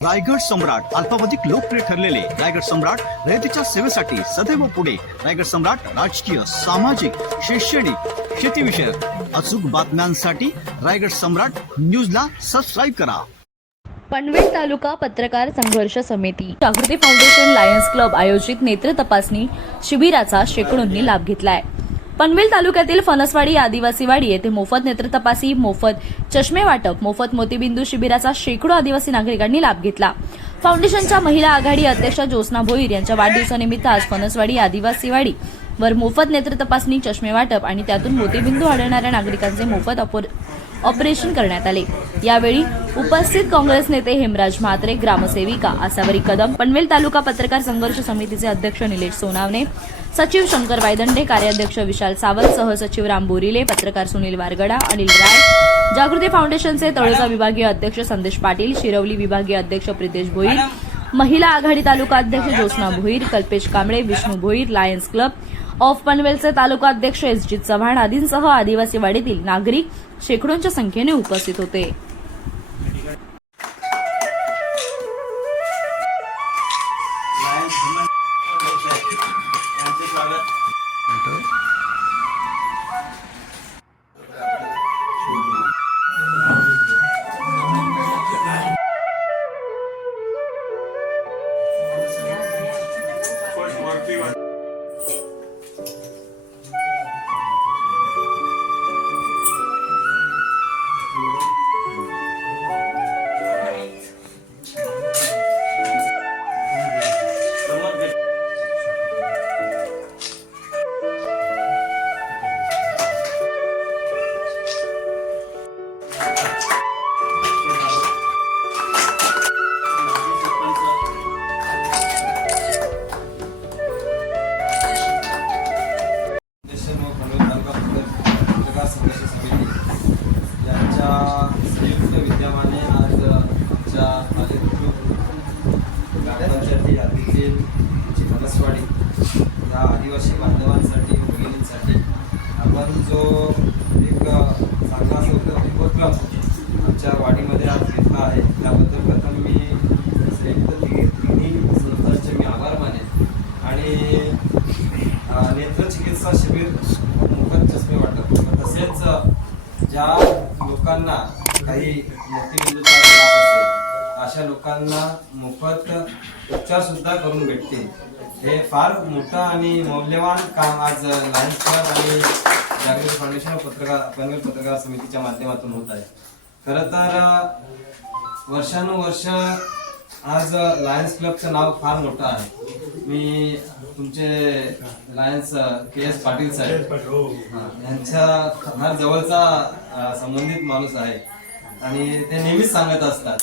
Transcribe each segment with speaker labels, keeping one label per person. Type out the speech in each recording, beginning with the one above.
Speaker 1: रायगड सम्राट अल्पावधिक लोकप्रिय ठरलेले रायगड सम्राट रयतेच्या सेवेसाठी सदैव पुढे. रायगड सम्राट राजकीय सामाजिक शैक्षणिक शेतीविषयक अचूक बातम्यांसाठी रायगड सम्राट न्यूजला सबस्क्राईब करा.
Speaker 2: पनवेल तालुका पत्रकार संघर्ष समिती. जागृती फाउंडेशन लायन्स क्लब आयोजित नेत्र तपासणी शिबिराचा शेकडोंनी लाभ घेतलाय. पनवेल तालुक्यातील फणसवाडी आदिवासीवाडी येथे मोफत नेत्र तपासी मोफत चष्मे वाटप मोफत मोतीबिंदू शिबिराचा शेकडो आदिवासी नागरिकांनी लाभ घेतला. फाउंडेशनच्या महिला आघाडी अध्यक्षा ज्योत्ना भोईर यांच्या वाढदिवसानिमित्त आज फणसवाडी आदिवासीवाडी वर मोफत नेत्र तपासणी चष्मे वाटप आणि त्यातून मोतीबिंदू आढळणाऱ्या नागरिकांचे मोफत ऑपरेशन करण्यात आले. यावेळी उपस्थित काँग्रेस नेते हेमराज म्हात्रे ग्रामसेविका आसावरी कदम पनवेल तालुका पत्रकार संघर्ष समितीचे अध्यक्ष निलेश सोनावणे सचिव शंकर वायदंडे कार्याध्यक्ष विशाल सावंत सहसचिव राम बोरिले पत्रकार सुनील वारगडा अनिल राय जागृती फाउंडेशनचे तळोजा विभागीय अध्यक्ष संदेश पाटील शिरवली विभागीय अध्यक्ष प्रितेश भोईर महिला आघाडी तालुका अध्यक्ष Jyotna Bhoir Kalpesh Kamble Vishnu Bhoir lions club of पनवेलचे तालुका अध्यक्ष एसजी चव्हाण आदींसह आदिवासी वाडीतील नागरिक शेकडोंच्या संख्येने उपस्थित होते.
Speaker 3: everyone. ग्रामपंचायती यादीतील या आदिवासी बांधवांसाठी भगिनींसाठी आपण जो एक चांगला असा उपक्रम आमच्या वाडी आज घेतला आहे त्याबद्दल प्रथम मी संयुक्त तिघी तिन्ही संस्थांचे मी आभार मानेन आणि अ, नेत्र चिकित्सा शिबिर मोफत चष्मे वाटप तसेच अ, ज्या लोकांना काही मोतीबिंदूचा त्रास असेल लोकांना मोफत उपचार सुद्धा करून भेटतील. हे फार मोठं आणि मौल्यवान काम आज लायन्स क्लब आणि जागृती फाउंडेशन पत्रकार पनवेल पत्रकार समितीच्या माध्यमातून होत आहे. खरं तर वर्षानुवर्ष आज लायन्स क्लबचं नाव फार मोठं आहे. मी तुमचे लायन्स के एस पाटील साहेब हा, यांच्या फार जवळचा संबंधित माणूस आहे. आणि ते नेहमीच सांगत असतात.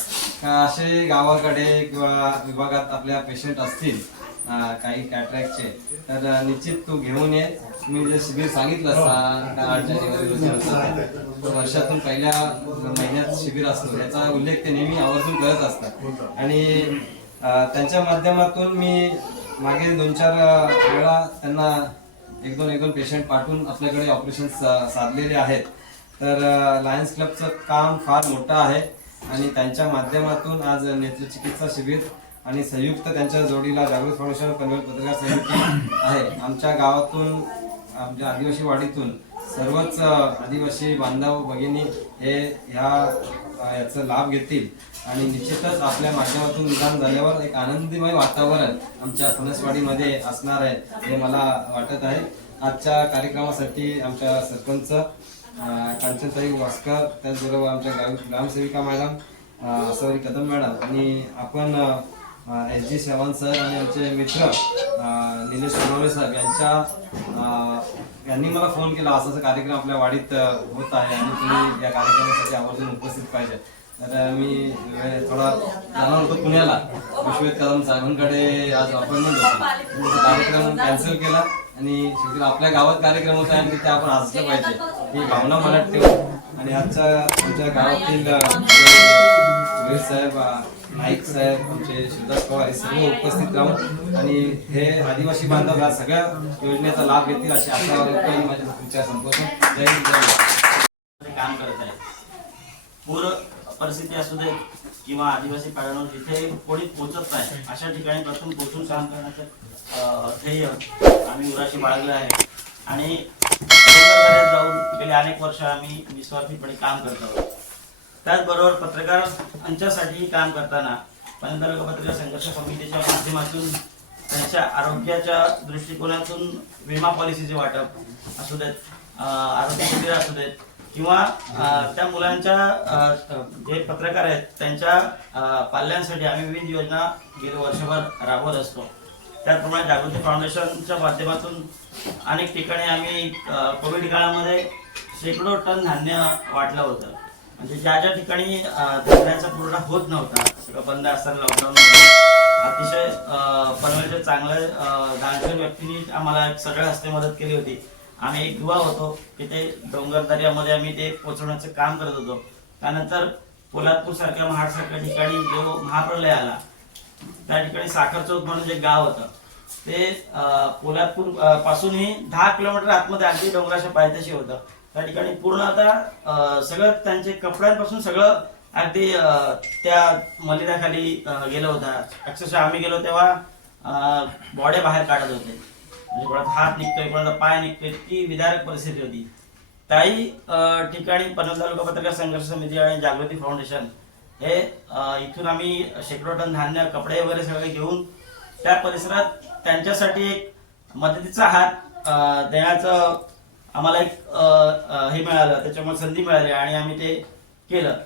Speaker 3: असे गावाकडे किंवा विभागात आपल्या पेशंट असतील काही कॅटरॅक्टचे तर निश्चित तू घेऊन ये. मी जे शिबिर सांगितलं सहा का आठ जानेवारी रोजी होतं ते. तर वर्षातून पहिल्या महिन्यात शिबिर असतो. याचा उल्लेख ते नेहमी आवर्जून करत असतात. आणि अ, त्यांच्या माध्यमातून मी मागे दोन चार वेळा त्यांना एक दोन एक दोन पेशंट पाठवून आपल्याकडे ऑपरेशन साधलेले आहेत. तर लायन्स क्लबचं काम फार मोठं आहे आणि त्यांच्या माध्यमातून आज नेत्रचिकित्सा शिबिर आणि संयुक्त त्यांच्या जोडीला जागृत फाउंडेशन पनवेल पत्रकार समिती आहे. आमच्या गावातून आमच्या आदिवासी वाडीतून सर्वच आदिवासी बांधव भगिनी हे ह्या याचा लाभ घेतील आणि निश्चितच आपल्या माध्यमातून निदान झाल्यावर एक आनंदीमय वातावरण आमच्या फणसवाडीमध्ये असणार आहे हे मला वाटत आहे. आजच्या कार्यक्रमासाठी आमच्या सरपंच कांचनताई वास्कर त्याचबरोबर आमच्या गाव ग्रामसेविका मॅडम अ, कदम मॅडम आणि आपण एस जी सेवन सर आणि आमचे मित्र निलेश सोनवणे साहेब यांच्या यांनी मला फोन केला असा असा कार्यक्रम आपल्या वाडीत होत आहे आणि तुम्ही या कार्यक्रमासाठी आवर्जून उपस्थित पाहिजे. तर मी थोडा जाणार होतो पुण्याला. विश्वेत कदम साहेबांकडे आज अपॉइंटमेंट होती. कार्यक्रम कॅन्सल केला आणि शेवटी आपल्या गावात कार्यक्रम होता आणि तिथे आपण असलं पाहिजे. ही भावना मनात ठेवून आणि आजचा आमच्या गावातील साहेब नाईक साहेब आमचे शिवदास पवार हे सर्व उपस्थित राहून आणि हे आदिवासी बांधव या सगळ्या योजनेचा लाभ घेतील अशी आशा व्यक्त माझ्या विचार संपोषण जय जय
Speaker 4: काम करत आहे. पूर परिस्थिती असू दे किंवा आदिवासी पाड्यांवर जिथे कोणी पोहोचत नाही अशा ठिकाणी प्रथम पोहोचून काम करण्याचं ध्येय आम्ही उराशी बाळगलं आहे. आणि डोंगरदऱ्यात जाऊन गेले अनेक वर्ष आम्ही निस्वार्थीपणे काम करत आहोत. त्याचबरोबर पत्रकारांच्यासाठी काम करताना पणन पत्रकार संघर्ष समितीच्या माध्यमातून त्यांच्या आरोग्याच्या दृष्टिकोनातून विमा पॉलिसीचे वाटप असू देत आरोग्य शिबिर असू देत किंवा त्या मुलांच्या जे पत्रकार आहेत त्यांच्या पाल्यांसाठी आम्ही विविध योजना गेले वर्षभर राबवत असतो. त्याचप्रमाणे जागृती फाउंडेशनच्या माध्यमातून अनेक ठिकाणी आम्ही कोविड काळामध्ये शेकडो टन धान्य वाटलं होतं. म्हणजे ज्या ज्या ठिकाणी धान्याचा पुरवठा होत नव्हता सगळं बंद असताना लॉकडाऊन अतिशय अं, पनवेलच्या चांगल्या दानशूर व्यक्तींनी आम्हाला सगळ्या हस्ते मदत केली होती. आम्ही एक युवा होतो की ते डोंगर दर्यामध्ये आम्ही ते पोचवण्याचं काम करत होतो. त्यानंतर पोलादपूर सारख्या महाडसारख्या ठिकाणी जो महाप्रलय आला त्या ठिकाणी साखर चौक म्हणून जे गाव होतं. ते पोलादपूर पासूनही दहा किलोमीटर आतमध्ये अगदी डोंगराच्या पायथ्याशी होतं. त्या ठिकाणी पूर्ण आता सगळं त्यांचे कपड्यांपासून सगळं अगदी त्या मलिदाखाली अं, गेलं होतं. अक्षरशः आम्ही गेलो तेव्हा बॉडे बाहेर काढत होते. म्हणजे कोणाचा हात निघतोय कोणाचा पाय निघतोय ती विदारक परिस्थिती होती. त्याही ठिकाणी पनवेल तालुका पत्रकार संघर्ष समिती आणि जागृती फाउंडेशन हे इथून आम्ही शेकडो टन धान्य कपडे वगैरे सगळे घेऊन त्या परिसरात त्यांच्यासाठी एक मदतीचा हात देण्याचं आम्हाला एक हे मिळालं त्याच्यामुळे संधी मिळाली आणि आम्ही ते केलं.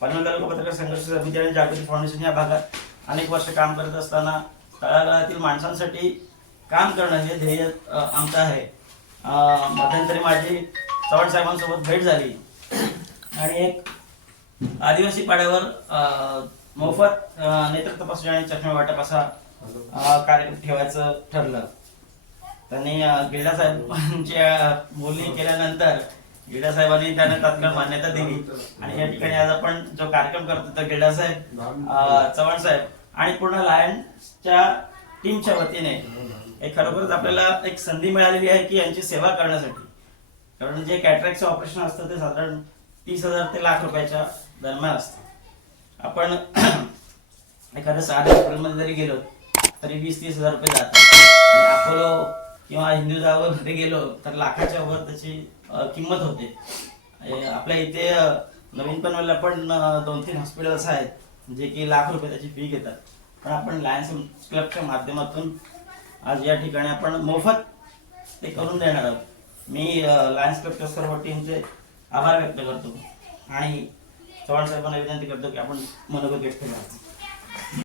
Speaker 4: पनवेल तालुका पत्रकार संघर्ष समिती आणि जागृती फाउंडेशन या भागात अनेक वर्ष काम करत असताना तळागाळातील माणसांसाठी काम करणं हे ध्येय आमचं आहे. मध्यंतरी माझी चव्हाण साहेबांसोबत भेट झाली. आणि एक आदिवासी पाड्यावर मोफत नेत्र तपासणी आणि चष्मा वाटप असा कार्यक्रम ठेवायचं ठरलं. त्यांनी गिरडा साहेबांच्या बोलणी केल्यानंतर गिरडा साहेबांनी त्यांना तात्काळ मान्यता दिली. आणि या ठिकाणी आज आपण जो कार्यक्रम करतो तर गिरडा साहेब चव्हाण साहेब आणि पूर्ण लायन्सच्या टीमच्या वतीने. हे खरोखरच आपल्याला एक संधी मिळालेली आहे की यांची सेवा करण्यासाठी. कारण जे कॅटरॅक्टचं ऑपरेशन असतं ते साधारण तीस हजार ते लाख रुपयाच्या दरम्यान असतं आपण एखाद्या साध्या हॉस्पिटलमध्ये जरी गेलो तरी वीस तीस हजार रुपये जातात. आणि अपोलो किंवा हिंदू मध्ये गेलो तर लाखाच्या वर त्याची किंमत होते. आपल्या इथे नवीन पनवेलला पण दोन तीन हॉस्पिटल्स आहेत जे की लाख रुपये त्याची फी घेतात. पण आपण लायन्स क्लबच्या माध्यमातून आज या ठिकाणी आपण मोफत ते करून देणार आहोत. मी लायन्स क्लबच्या सर्व टीमचे आभार व्यक्त करतो. आणि चव्हाण साहेबांना विनंती करतो की आपण मनोगत व्यक्त करा